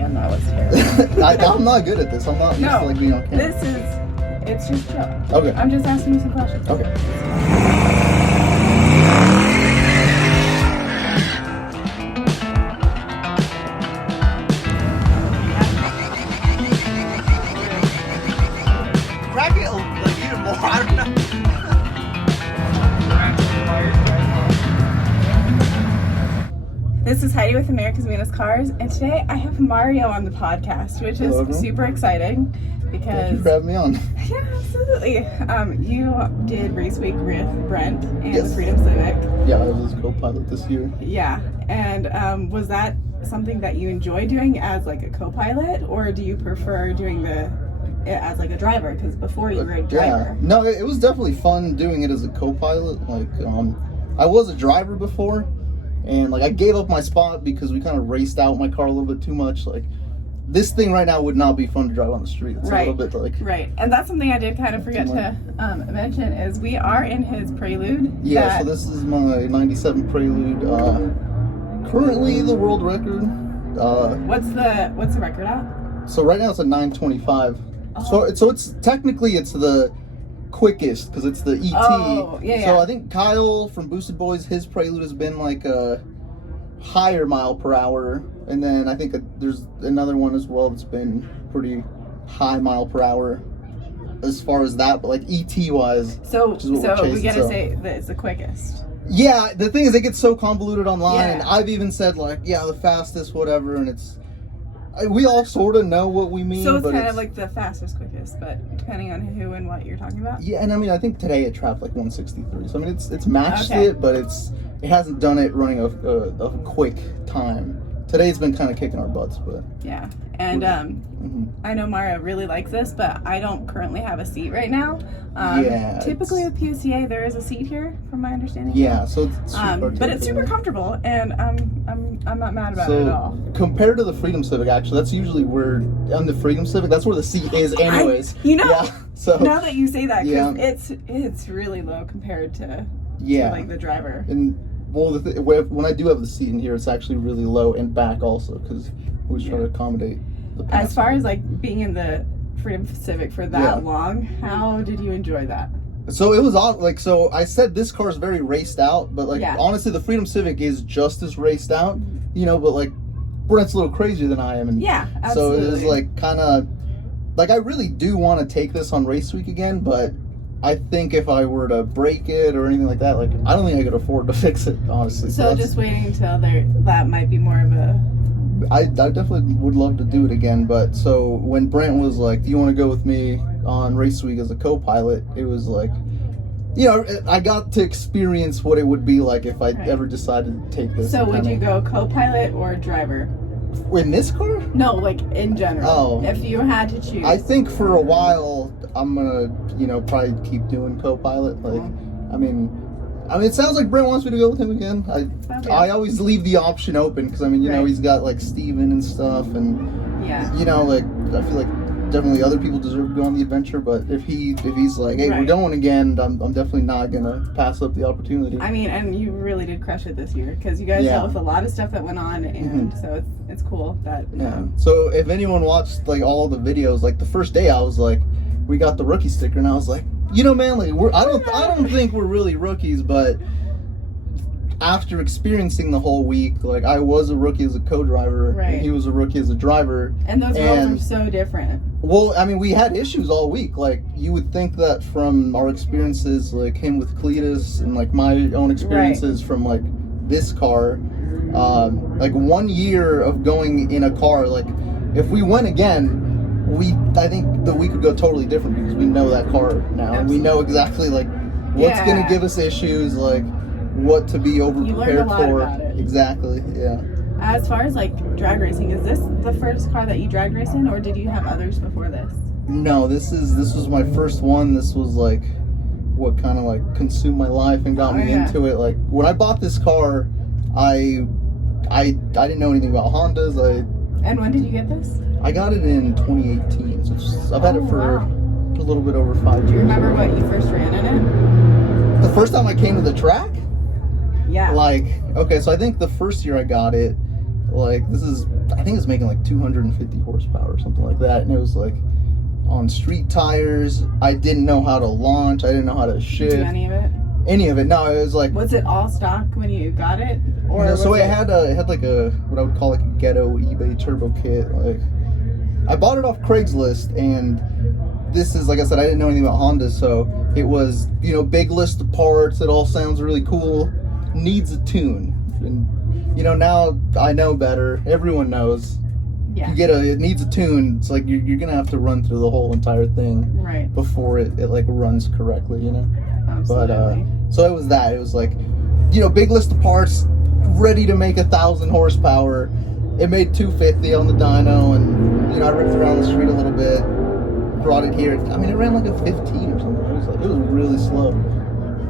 again. That was terrible. I'm not good at this. I'm not used to like being on camera. It's just chill. Okay. I'm just asking you some questions. Okay. Crack it like even more. I don't know. This is Heidi with America's Meanest Cars, and today I have Mario on the podcast, which is super exciting because... Thank you for having me on. Yeah, absolutely. You did Race Week with Brent and the Freedom Civic. Yeah, I was co-pilot this year. Yeah, and was that something that you enjoy doing as like a co-pilot, or do you prefer doing it as like a driver? Because before you were a driver. Yeah, no, it was definitely fun doing it as a co-pilot. Like, I was a driver before. And like I gave up my spot because we kind of raced out my car a little bit too much. Like this thing right now would not be fun to drive on the street. It's a little bit like and that's something I did kind of forget to mention is we are in his Prelude. Yeah, so this is my '97 Prelude. Currently the world record. What's the record at? So right now it's a 925. So it's technically it's the quickest because it's the ET. So I think Kyle from Boosted Boys, his Prelude has been like a higher mile per hour, and then I think there's another one as well that's been pretty high mile per hour as far as that, but like ET wise. So we gotta say that it's the quickest. Yeah, the thing is it gets so convoluted online, and I've even said like, yeah, the fastest, whatever, and we all sort of know what we mean. So it's kind of like the fastest, quickest, but depending on who and what you're talking about. Yeah, and I mean, I think today it trapped like 163. So I mean, it's matched it, but it hasn't done it running a quick time. Today's been kind of kicking our butts, but yeah. And I know Mario really likes this, but I don't currently have a seat right now. Typically with PSCA there is a seat here, from my understanding. Yeah, so it's super but it's super comfortable, and I'm not mad about it at all. Compared to the Freedom Civic, actually, that's usually where on the Freedom Civic, that's where the seat is, anyways. So now that you say that, because it's really low compared to like the driver. And well, when I do have the seat in here, it's actually really low and back also because we try to accommodate. As far as like being in the Freedom Civic for that long, how did you enjoy that? So it was so I said this car is very raced out, but like honestly the Freedom Civic is just as raced out, but like Brent's a little crazier than I am, and absolutely. So it was like kind of like I really do want to take this on Race Week again, but I think if I were to break it or anything like that, like I don't think I could afford to fix it, honestly. So just waiting until that might be more of a... I definitely would love to do it again, but so when Brent was like, do you want to go with me on Race Week as a co-pilot, it was like, I got to experience what it would be like if I ever decided to take this. So would you go co-pilot or driver? In this car? No, like in general. If you had to choose. I think for a while I'm gonna, probably keep doing co-pilot. Like, I mean, it sounds like Brent wants me to go with him again. I always leave the option open because he's got like Steven and stuff, and like I feel like definitely other people deserve to go on the adventure. But if he's like, hey, we're going again, I'm definitely not gonna pass up the opportunity. I mean, and you really did crush it this year because you guys dealt with a lot of stuff that went on, and so it's cool that. So if anyone watched like all the videos, like the first day I was like, we got the rookie sticker, and I was like, man, like I don't think we're really rookies, but after experiencing the whole week, like I was a rookie as a co-driver, and he was a rookie as a driver, and those roles are so different. Well, I mean, we had issues all week. Like you would think that from our experiences, like him with Cletus, and like my own experiences from like this car, like 1 year of going in a car, like if we went again, I think the week would go totally different because we know that car now, and we know exactly like what's gonna give us issues, like what to be over prepared for. Exactly. Yeah. As far as like drag racing, is this the first car that you drag raced in, or did you have others before this? No, this was my first one. This was like what kind of like consumed my life and got me into it. Like when I bought this car, I didn't know anything about Hondas. And when did you get this? I got it in 2018, so I've had it for a little bit over 5 years. Do you remember what you first ran in it? The first time I came to the track? Yeah. Like, okay, so I think the first year I got it, like this is, I think it's making like 250 horsepower or something like that, and it was like on street tires. I didn't know how to launch. I didn't know how to shift. Do any of it? Any of it? No, it was like. Was it all stock when you got it, or No, so was it had like a what I would call like a ghetto eBay turbo kit. Like I bought it off Craigslist, and this is, like I said, I didn't know anything about Honda, so it was, you know, big list of parts. It all sounds really cool. Needs a tune, and you know, now I know better. Everyone knows. Yeah. It needs a tune. It's like you're gonna have to run through the whole entire thing Right. before it like runs correctly, you know. Absolutely. But so it was that. It was like, you know, big list of parts, ready to make 1,000 horsepower. It made 250 on the dyno, and you know, I ripped around the street a little bit, brought it here. I mean, it ran like a 15 or something. It was really slow.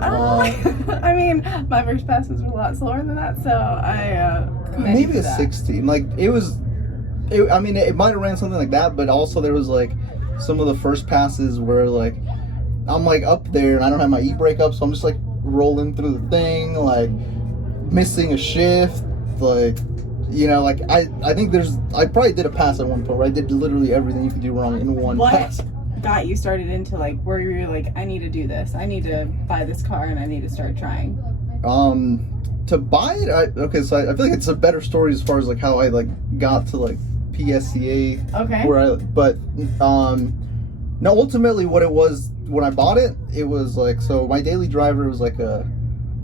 I mean, my first passes were a lot slower than that, so I commend you Maybe for a that. 16. Like I mean, it might have ran something like that, but also there was like some of the first passes where like I'm like up there and I don't have my e-brake up, so I'm just like rolling through the thing, like missing a shift, like, you know, like I think I probably did a pass at one point where I did literally everything you could do wrong in one pass. What got you started into like where you were like, I need to do this, I need to buy this car, and I need to start trying? To buy it, okay, so I feel like it's a better story as far as like how I like got to like PSCA. Okay. No, ultimately what it was when I bought it, it was like, so my daily driver was like it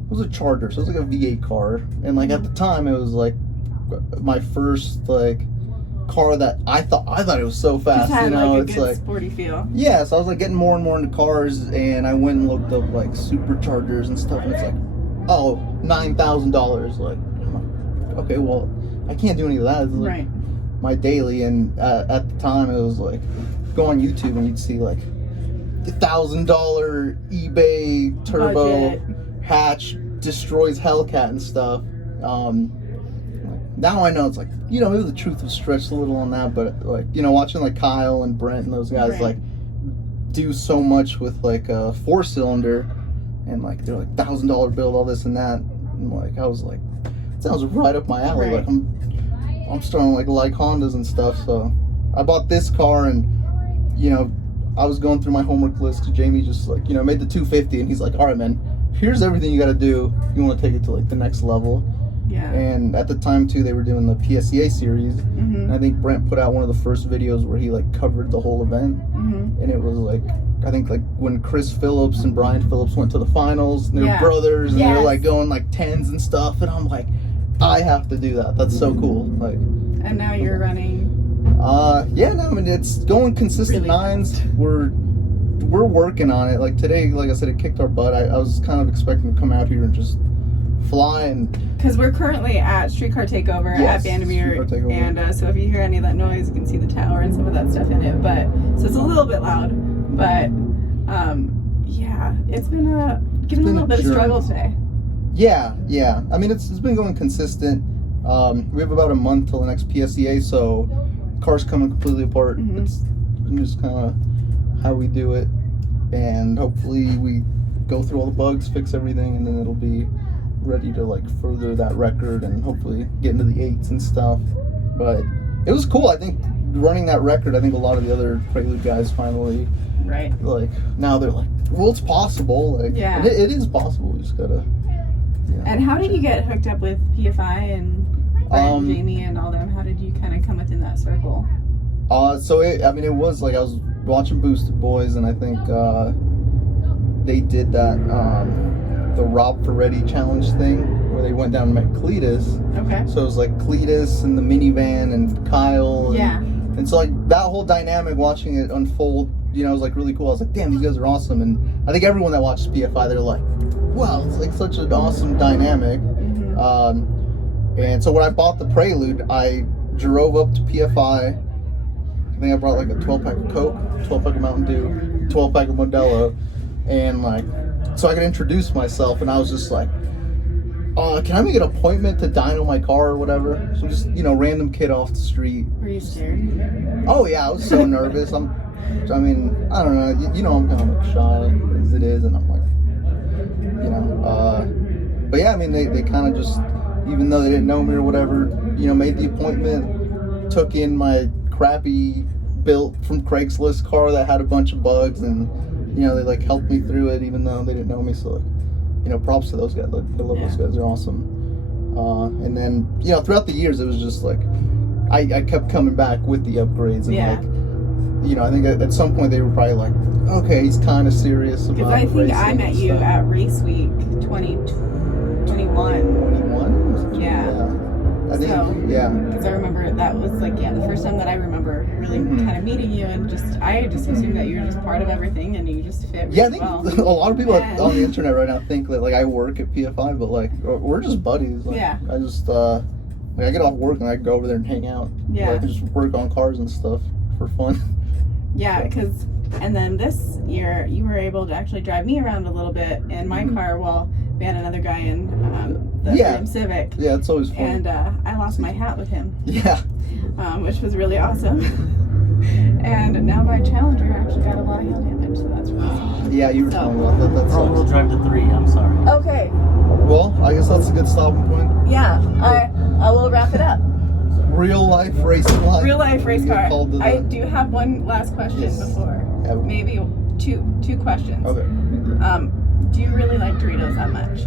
was a Charger, so it was like a V8 car, and like at the time it was like my first like car that I thought it was so fast, It had, you know, like, a it's good like sporty feel. yeah, so I was like getting more and more into cars, and I went and looked up like superchargers and stuff, and it's like, oh, $9,000. Like, I'm like, okay, well, I can't do any of that. It's like Right. my daily, and at the time it was like, go on YouTube and you'd see like $1,000 eBay turbo Budget. hatch destroys Hellcat and stuff. Now I know it's like, you know, maybe the truth was stretched a little on that, but like, you know, watching like Kyle and Brent and those guys Right. like do so much with like a 4-cylinder, and like they're like $1,000 build, all this and that, and like I was like, sounds right up my alley. Right. Like I'm starting to like Hondas and stuff, so I bought this car, and you know, I was going through my homework list because Jamie just like, you know, made the 250, and he's like, all right, man, here's everything you got to do. You want to take it to like the next level. Yeah. And at the time too, they were doing the PSCA series, Mm-hmm. and I think Brent put out one of the first videos where he like covered the whole event, Mm-hmm. and it was like, I think like when Chris Phillips and Brian Phillips went to the finals, and they Yeah. were brothers, and Yes. they're like going like 10s and stuff, and I'm like, I have to do that. That's so cool. Like, And now you're running. yeah, no, I mean, it's going consistent Really 9s. We're working on it. Like today, like I said, it kicked our butt. I was kind of expecting to come out here and just fly, and Because we're currently at Street Car Takeover Yes, at Vandermeer, Street Car Takeover. and so if you hear any of that noise, you can see the tower and some of that stuff in it. But so it's a little bit loud, but yeah, it's been giving a been little a bit of journey. struggle today. yeah. I mean, it's been going consistent. We have about a month till the next PSCA, so car's coming completely apart. Mhm. It's just kind of how we do it, and hopefully we go through all the bugs, fix everything, and then it'll be ready to like further that record and hopefully get into the 8s and stuff. But it was cool. I think running that record, I think a lot of the other Prelude guys finally Right. like, now they're like, well, it's possible. Like, Yeah. it is possible. We just gotta, you know. And how did you get hooked up with PFI and Brent, Jamie and all them? How did you kind of come within that circle? So it was like I was watching Boosted Boys, and I think they did that the Rob Ferretti challenge thing where they went down and met Cletus. Okay. So it was like Cletus and the minivan and Kyle. And, Yeah. And so like that whole dynamic, watching it unfold, you know, was like really cool. I was like, damn, these guys are awesome. And I think everyone that watches PFI, they're like, wow, it's like such an awesome dynamic. Mm-hmm. And so when I bought the Prelude, I drove up to PFI. I think I brought like a 12-pack of Coke, 12-pack of Mountain Dew, 12-pack of Modelo, and like, so I could introduce myself. And I was just like, can I make an appointment to dyno my car or whatever? So just, you know, random kid off the street. Were you scared? Oh yeah, I was so nervous. I mean, I don't know. You know, I'm kind of like shy as it is, and I'm like, you know. But yeah, I mean, they kind of just even though they didn't know me or whatever. You know, made the appointment, took in my crappy built from Craigslist car that had a bunch of bugs, and you know, they like helped me through it even though they didn't know me. So like, you know, props to those guys. Like, I love those guys. They're awesome. And then, you know, throughout the years, it was just like I kept coming back with the upgrades, and like, you know, I think at some point they were probably like, okay, he's kind of serious about. Because I think I met you at Race Week 2021. Yeah. I think, yeah. Because I remember that was like, the first time that I remember really kind of meeting you, and I just assumed that you were just part of everything and you just fit really I think a lot of people on the internet right now think that like I work at PFI, but like we're just buddies. Like, I just like I get off work and I go over there and hang out. Like, I just work on cars and stuff for fun. Yeah, because and then this year you were able to actually drive me around a little bit in my car while we had another guy in the Freedom Civic. Yeah, it's always fun. And I lost my hat with him. Yeah. Which was really awesome. And now my Challenger actually got a lot of hail damage, so that's really awesome. Yeah, you were telling me about that. That's we'll drive to 3, I'm sorry. Okay. Well, I guess that's a good stopping point. Yeah, I will wrap it up. Real life racing life. Real life race car. I do have one last question before. Maybe two questions. Okay. Do you really like Doritos that much?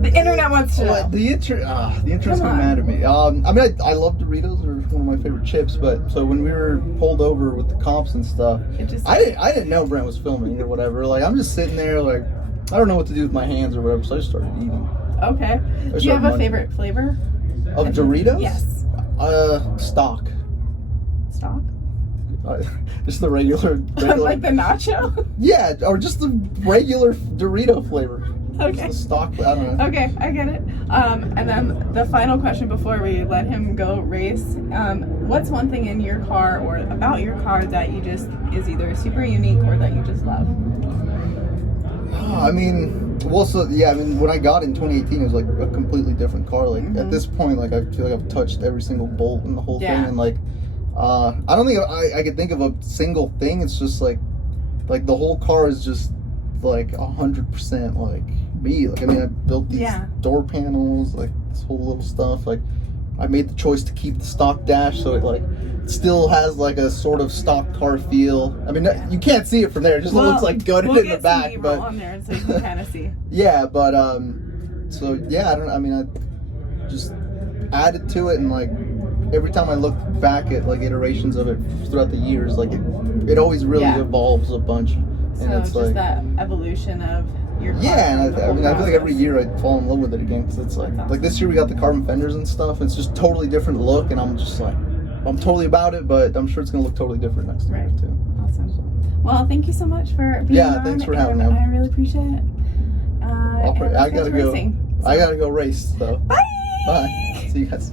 The internet wants to know. The internet's kind of mad at me. I mean, I love Doritos. They're one of my favorite chips. But so when we were pulled over with the cops and stuff, I didn't know Brent was filming or whatever. Like, I'm just sitting there, like, I don't know what to do with my hands or whatever. So I just started eating. Okay. Do you have a favorite flavor of Doritos? Yes. Stock. Stock? Just the regular like the nacho? Yeah, or just the regular Dorito flavor. Okay. Just the stock, I don't know. Okay, I get it. And then the final question before we let him go race. What's one thing in your car or about your car that you just is either super unique or that you just love? I mean, when I got it in 2018, it was like a completely different car. Like at this point, like I feel like I've touched every single bolt in the whole thing, and like I don't think I could think of a single thing. It's just like the whole car is just like 100% like me. Like, I mean, I built these door panels, like this whole little stuff. Like, I made the choice to keep the stock dash, so it like still has like a sort of stock car feel. I mean, you can't see it from there; it just looks like gutted in the back. But on there, so you can kind of see. Yeah, but so yeah, I just added to it, and like every time I look back at like iterations of it throughout the years, like it always really evolves a bunch. And so it's just like that evolution of your car. Yeah, and I feel like every year I fall in love with it again, because it's like this year we got the carbon fenders and stuff. It's just totally different look, and I'm just like, I'm totally about it, but I'm sure it's gonna look totally different next year too. Awesome. So. Well, thank you so much for being on. Thanks for having me. I really appreciate it. I gotta go. I gotta go race. So bye. Bye. See you guys.